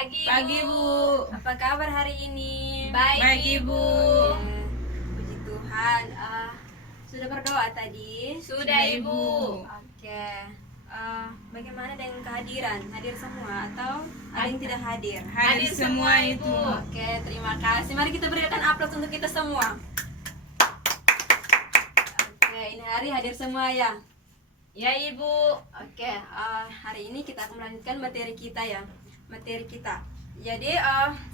Pagi, Pagi, Bu. Apa kabar hari ini? Baik, Ibu. Ya, puji Tuhan. Sudah berdoa tadi? Sudah, Ibu. Oke. Bagaimana dengan kehadiran? Hadir semua atau ada yang tidak hadir? Hadir semua, Ibu. Oke, terima kasih. Mari kita berikan aplaus untuk kita semua. Oke, ini hari hadir semua ya. Ya, Ibu. Oke, hari ini kita akan melanjutkan materi kita ya. Jadi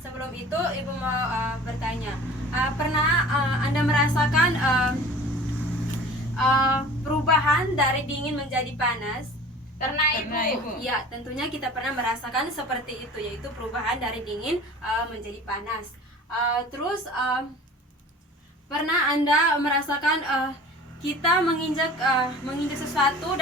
sebelum itu Ibu mau bertanya, pernah Anda merasakan perubahan dari dingin menjadi panas? Pernah, Ibu. Ya, tentunya kita pernah merasakan seperti itu, yaitu perubahan dari dingin menjadi panas. Terus pernah Anda merasakan kita menginjak sesuatu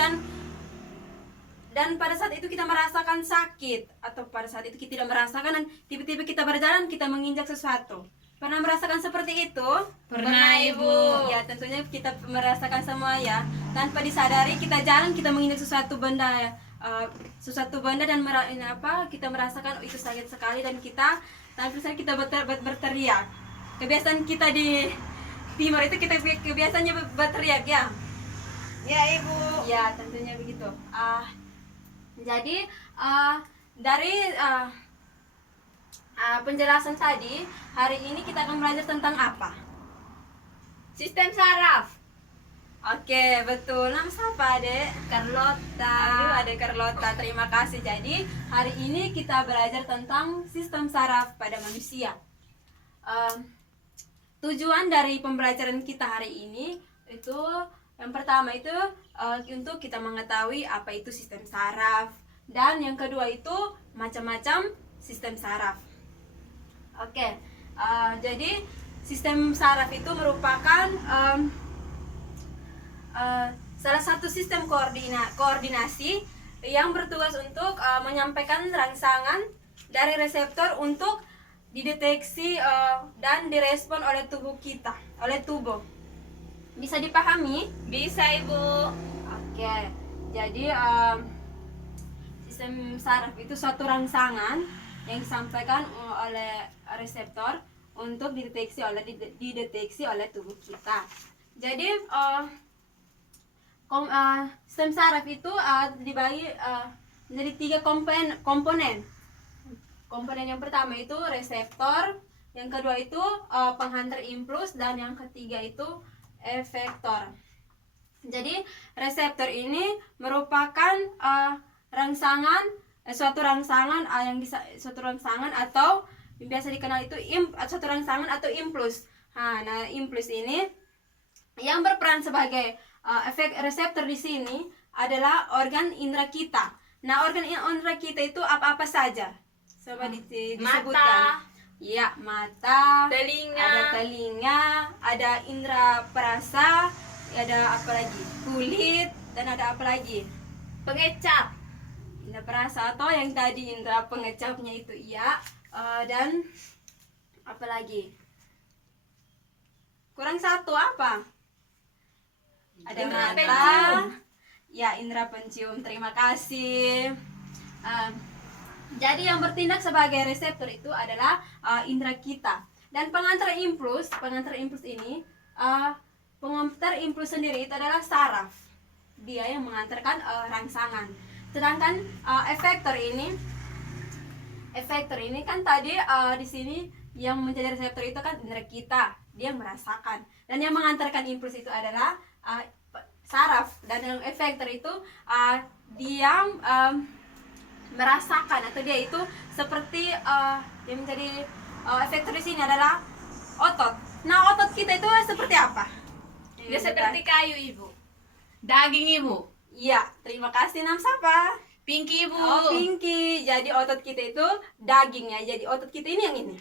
dan pada saat itu kita merasakan sakit, atau pada saat itu kita tidak merasakan dan tiba-tiba kita berjalan kita menginjak sesuatu? Pernah merasakan seperti itu? Pernah, Ibu. Ya, tentunya kita merasakan semua ya. Tanpa disadari kita jalan, kita menginjak sesuatu benda ya. Dan kita merasakan itu sakit sekali, dan kita tanpa sadar kita berteriak. Kebiasaan kita di timur itu kita kebiasaannya berteriak ya. Ya, Ibu. Ya, tentunya begitu. Jadi dari penjelasan tadi, hari ini kita akan belajar tentang apa? Sistem saraf. Oke, betul. Nama siapa, Adek? Carlota. Aduh, Adek Carlota. Terima kasih. Jadi, hari ini kita belajar tentang sistem saraf pada manusia. Tujuan dari pembelajaran kita hari ini itu yang pertama itu untuk kita mengetahui apa itu sistem saraf, dan yang kedua itu macam-macam sistem saraf. Oke, jadi sistem saraf itu merupakan salah satu sistem koordinasi yang bertugas untuk menyampaikan rangsangan dari reseptor untuk dideteksi dan direspon oleh tubuh. Bisa dipahami? Bisa, Ibu. Oke, jadi sistem saraf itu suatu rangsangan yang disampaikan oleh reseptor untuk dideteksi oleh tubuh kita. Jadi sistem saraf itu dibagi menjadi 3 komponen. Komponen yang pertama itu reseptor, yang kedua itu penghantar impuls, dan yang ketiga itu efektor. Jadi reseptor ini merupakan suatu rangsangan atau biasa dikenal itu suatu rangsangan atau impuls. Nah, impuls ini yang berperan sebagai efek reseptor di sini adalah organ indera kita. Nah, organ indera kita itu apa-apa saja? Coba disebutkan. Mata. Ya, mata, Telinga. ada telinga, ada indera perasa, ada apa lagi? Kulit, dan ada apa lagi? Pengecap. Indera perasa atau yang tadi indera pengecapnya itu ya. Dan apa lagi? Kurang satu apa? Ada Indera mata. pencium. Ya, indera pencium. Terima kasih. Jadi yang bertindak sebagai reseptor itu adalah indera kita. Dan pengantar impuls ini, pengantar impuls sendiri itu adalah saraf. Dia yang mengantarkan rangsangan. Sedangkan efektor ini kan tadi di sini yang menjadi reseptor itu kan indera kita, dia merasakan. Dan yang mengantarkan impuls itu adalah saraf. Dan yang efektor itu dia merasakan, atau dia itu seperti yang menjadi efektor di sini adalah otot. Nah, otot kita itu seperti apa? Dia seperti kayu, Ibu. Daging, Ibu. Iya, terima kasih. Nam siapa? Pinky, Ibu. Oh, Pinky. Jadi otot kita itu dagingnya. Jadi otot kita ini yang ini,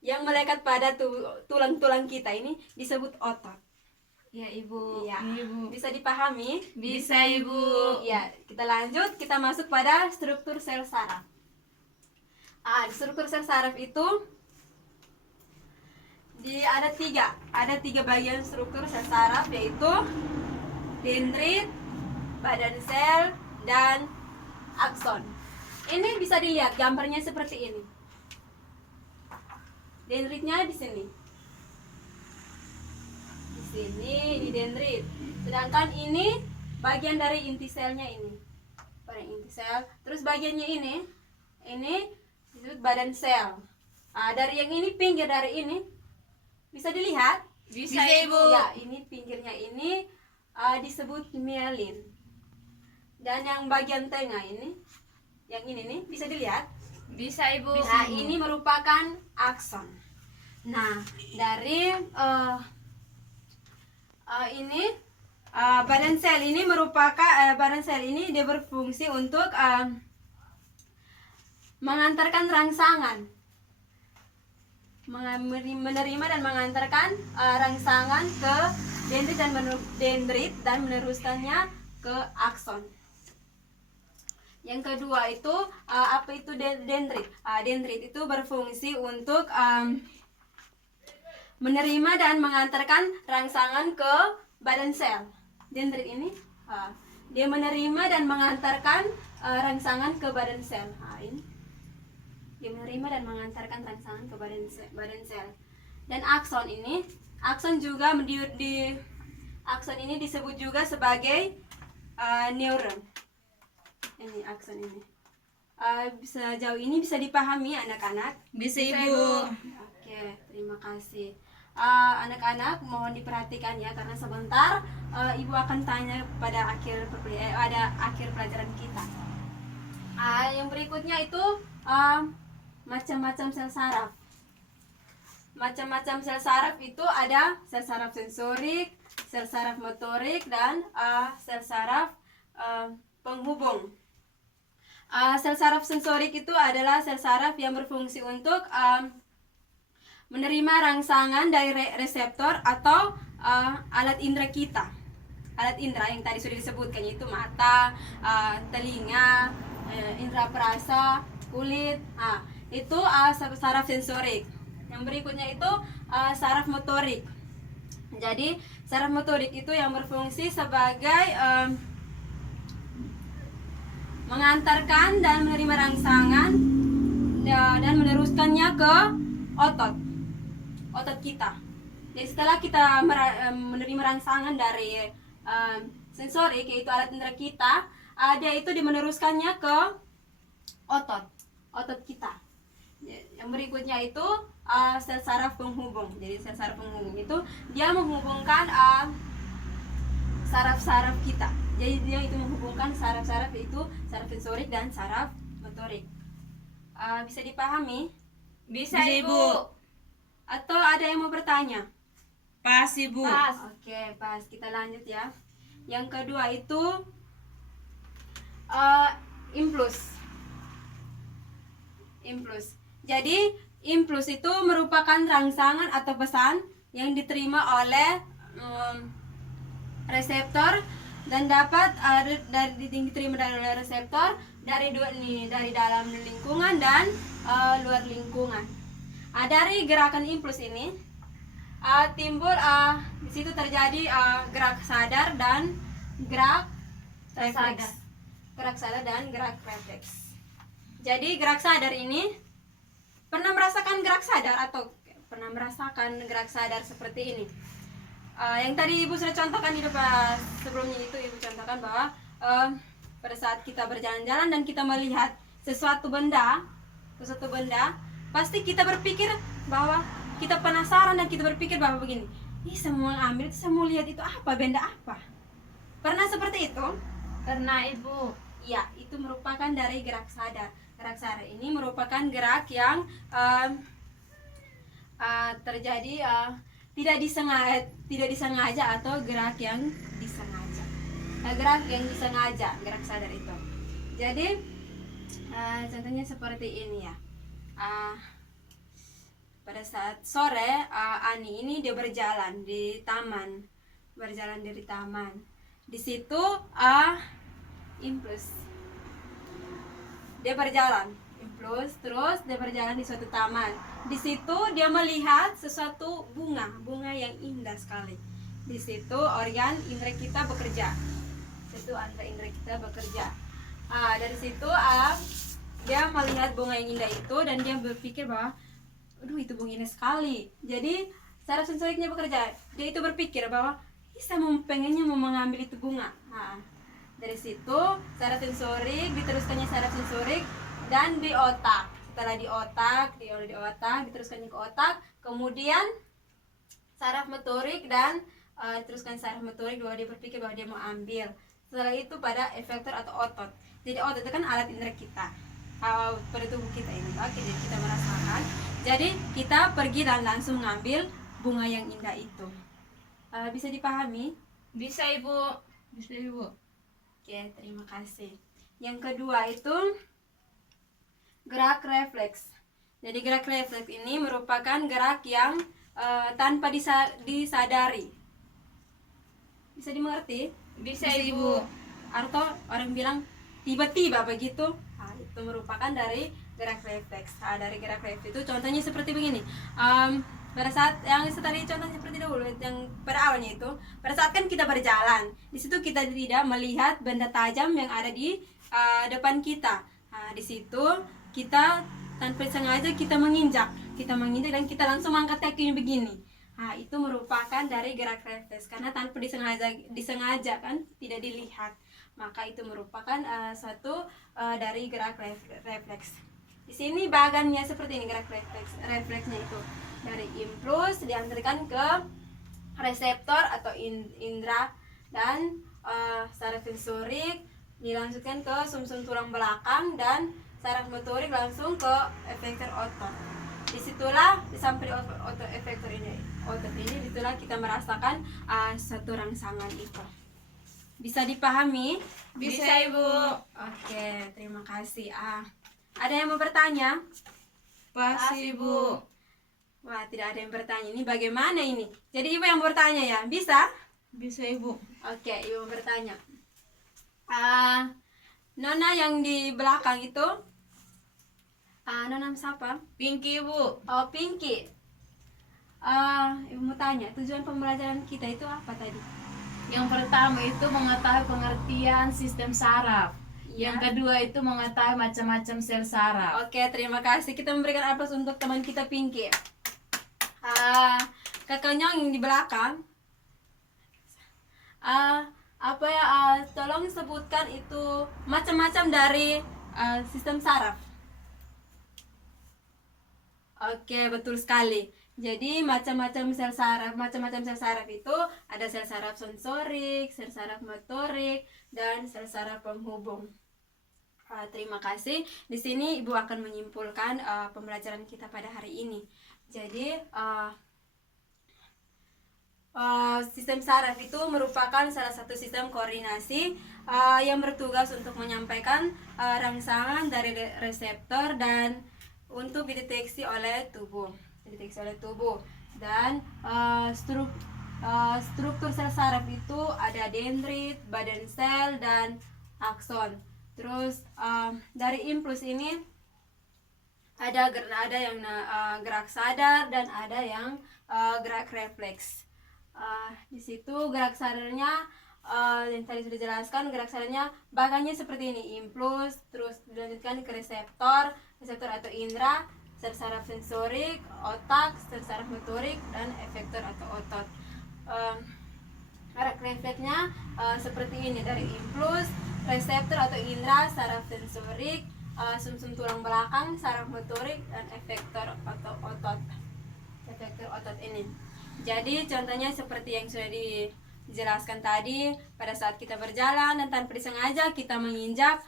yang melekat pada tulang-tulang kita ini disebut otot. Ya, Ibu. Iya. Ibu. Bisa dipahami? Bisa, Ibu. Ya, kita lanjut. Kita masuk pada struktur sel saraf. Di struktur sel saraf itu ada tiga bagian struktur sel saraf, yaitu dendrit, badan sel, dan akson. Ini bisa dilihat gambarnya seperti ini. Dendritnya di sini. Di sini ini dendrit. Sedangkan ini bagian dari inti selnya ini. Pada inti sel. Terus bagiannya ini disebut badan sel. Dari yang ini, pinggir dari ini bisa dilihat. Bisa, Ibu. Ya, ini pinggirnya ini disebut mielin. Dan yang bagian tengah ini, yang ini nih, bisa dilihat. Bisa, Ibu. Nah, ini merupakan akson. Nah, dari ini badan sel ini merupakan badan sel ini dia berfungsi untuk mengantarkan rangsangan, menerima dan mengantarkan rangsangan ke dendrit dan meneruskannya ke akson. Yang kedua itu apa itu dendrit? Dendrit itu berfungsi untuk menerima dan mengantarkan rangsangan ke badan sel. Dendrit ini dia menerima dan mengantarkan rangsangan ke badan sel. Ini dia menerima dan mengantarkan rangsangan ke badan sel. Dan akson juga akson ini disebut juga sebagai neuron. Ini akson ini. Sejauh ini bisa dipahami anak-anak? Bisa, Ibu. Oke, terima kasih. Anak-anak mohon diperhatikan ya, karena sebentar Ibu akan tanya pada akhir pelajaran kita. Yang berikutnya itu macam-macam sel saraf. Macam-macam sel saraf itu ada sel saraf sensorik, sel saraf motorik, dan sel saraf penghubung. Sel saraf sensorik itu adalah sel saraf yang berfungsi untuk menerima rangsangan dari reseptor atau alat indera kita. Alat indera yang tadi sudah disebutkan, yaitu mata, telinga, indera perasa, kulit. Itu saraf sensorik. Yang berikutnya itu saraf motorik. Jadi saraf motorik itu yang berfungsi sebagai mengantarkan dan menerima rangsangan dan meneruskannya ke otot kita. Jadi setelah kita menerima rangsangan dari sensorik, yaitu alat indera kita, dia itu meneruskannya ke otot kita. Yang berikutnya itu sel saraf penghubung. Jadi sel saraf penghubung itu dia menghubungkan saraf-saraf kita. Jadi dia itu menghubungkan saraf-saraf, yaitu saraf sensorik dan saraf motorik. Bisa dipahami? Bisa, Ibu. Atau ada yang mau bertanya? Pas, Ibu. Pas. Oke, pas. Kita lanjut ya. Yang kedua itu impuls. Jadi impuls itu merupakan rangsangan atau pesan yang diterima oleh reseptor dan dapat diterima dari reseptor dari dalam lingkungan dan luar lingkungan. Dari gerakan impuls ini timbul di situ terjadi gerak sadar dan gerak refleks. Gerak sadar dan gerak refleks. Jadi gerak sadar ini, pernah merasakan gerak sadar atau pernah merasakan gerak sadar seperti ini? Yang tadi Ibu sudah contohkan di depan sebelumnya itu, Ibu contohkan bahwa pada saat kita berjalan-jalan dan kita melihat sesuatu benda, pasti kita berpikir bahwa kita penasaran dan kita berpikir bahwa begini, saya mau ambil, saya mau lihat itu apa, benda apa. Pernah seperti itu? Pernah, Ibu. Ya, itu merupakan dari gerak sadar. Gerak sadar ini merupakan gerak yang terjadi tidak disengaja atau gerak yang disengaja. Gerak yang disengaja, gerak sadar itu. Jadi contohnya seperti ini ya. Pada saat sore Ani ini dia berjalan di taman, Di situ impuls. Dia berjalan, terus dia berjalan di suatu taman. Di situ dia melihat sesuatu bunga yang indah sekali. Di situ organ indera kita bekerja. Dari situ dia melihat bunga yang indah itu dan dia berpikir bahwa aduh itu bunga indah sekali. Jadi saraf sensoriknya bekerja, dia itu berpikir bahwa saya mau pengennya mau mengambil itu bunga. Nah, dari situ saraf sensorik diteruskannya saraf sensorik dan di otak. Setelah di otak diteruskannya ke otak, kemudian saraf motorik dan teruskan saraf motorik bahwa dia berpikir bahwa dia mau ambil. Setelah itu pada efektor atau otot. Jadi otot itu kan alat indera kita pada tubuh kita ini. Oke, jadi kita merasakan. Jadi kita pergi dan langsung mengambil bunga yang indah itu. Bisa dipahami? Bisa Ibu. Oke, terima kasih. Yang kedua itu gerak refleks. Jadi gerak refleks ini merupakan gerak yang tanpa disadari. Bisa dimengerti? Bisa Ibu. Atau orang bilang tiba-tiba begitu. Nah, itu merupakan dari gerak refleks. Nah, dari gerak refleks itu contohnya seperti begini. Pada saat yang tadi contohnya seperti dahulu yang pada awalnya itu, pada saat kan kita berjalan, di situ kita tidak melihat benda tajam yang ada di depan kita. Nah, di situ kita tanpa sengaja kita menginjak dan kita langsung mengangkat kaki begini. Nah, itu merupakan dari gerak refleks karena tanpa disengaja kan tidak dilihat. Maka itu merupakan satu dari gerak refleks. Di sini bagannya seperti ini gerak refleksnya itu dari impuls diantarkan ke reseptor atau indera dan saraf sensorik dilanjutkan ke sumsum tulang belakang dan saraf motorik langsung ke efektor otot. Disitulah sampai otot efektor otot ini disitulah kita merasakan satu rangsangan itu. Bisa dipahami? Bisa Ibu. Oke, terima kasih. Ada yang mau bertanya? Pas Ibu. Wah, tidak ada yang bertanya. Ini bagaimana ini? Jadi Ibu yang bertanya ya? Bisa? Bisa Ibu. Oke, Ibu bertanya. Nona yang di belakang itu Nona siapa? Pinky Ibu. Oh, Pinky. Ibu mau tanya, tujuan pembelajaran kita itu apa tadi? Yang pertama itu mengetahui pengertian sistem saraf. Ya. Yang kedua itu mengetahui macam-macam sel saraf. Oke, terima kasih. Kita memberikan aplaus untuk teman kita Pinky. Kakaknya yang di belakang. Tolong sebutkan itu macam-macam dari sistem saraf. Oke, betul sekali. Jadi macam-macam sel saraf itu ada sel saraf sensorik, sel saraf motorik, dan sel saraf penghubung. Terima kasih. Di sini Ibu akan menyimpulkan pembelajaran kita pada hari ini. Jadi sistem saraf itu merupakan salah satu sistem koordinasi yang bertugas untuk menyampaikan rangsangan dari reseptor dan untuk dideteksi oleh tubuh. Dan struktur sel saraf itu ada dendrit, badan sel, dan akson. Terus dari impuls ini ada yang gerak sadar dan ada yang gerak refleks. Di situ gerak sadarnya yang tadi sudah jelaskan, gerak sadarnya bagannya seperti ini, impuls, terus dilanjutkan ke reseptor atau indera, sel saraf sensorik, otak, sel saraf motorik, dan efektor atau otot. Gerak refleksnya seperti ini, dari impuls, reseptor atau indera, saraf sensorik, sumsum tulang belakang, saraf motorik, dan efektor atau otot. Efektor otot ini. Jadi contohnya seperti yang sudah dijelaskan tadi, pada saat kita berjalan dan tanpa disengaja kita menginjak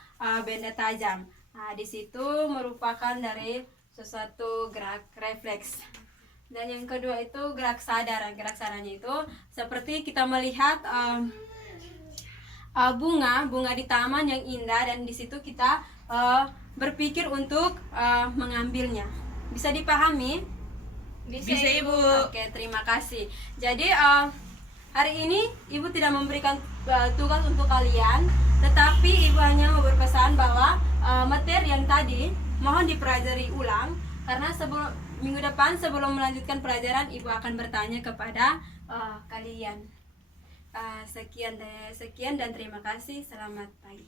benda tajam. Nah, di situ merupakan dari sesuatu gerak refleks. Dan yang kedua itu gerak sadar. Gerak sadarnya itu seperti kita melihat bunga di taman yang indah dan di situ kita berpikir untuk mengambilnya. Bisa dipahami? Bisa Ibu. Oke, terima kasih. Jadi hari ini Ibu tidak memberikan tugas untuk kalian, tetapi Ibu hanya mau berpesan bahwa materi yang tadi mohon dipelajari ulang, karena minggu depan sebelum melanjutkan pelajaran Ibu akan bertanya kepada kalian. Sekian dan terima kasih. Selamat pagi.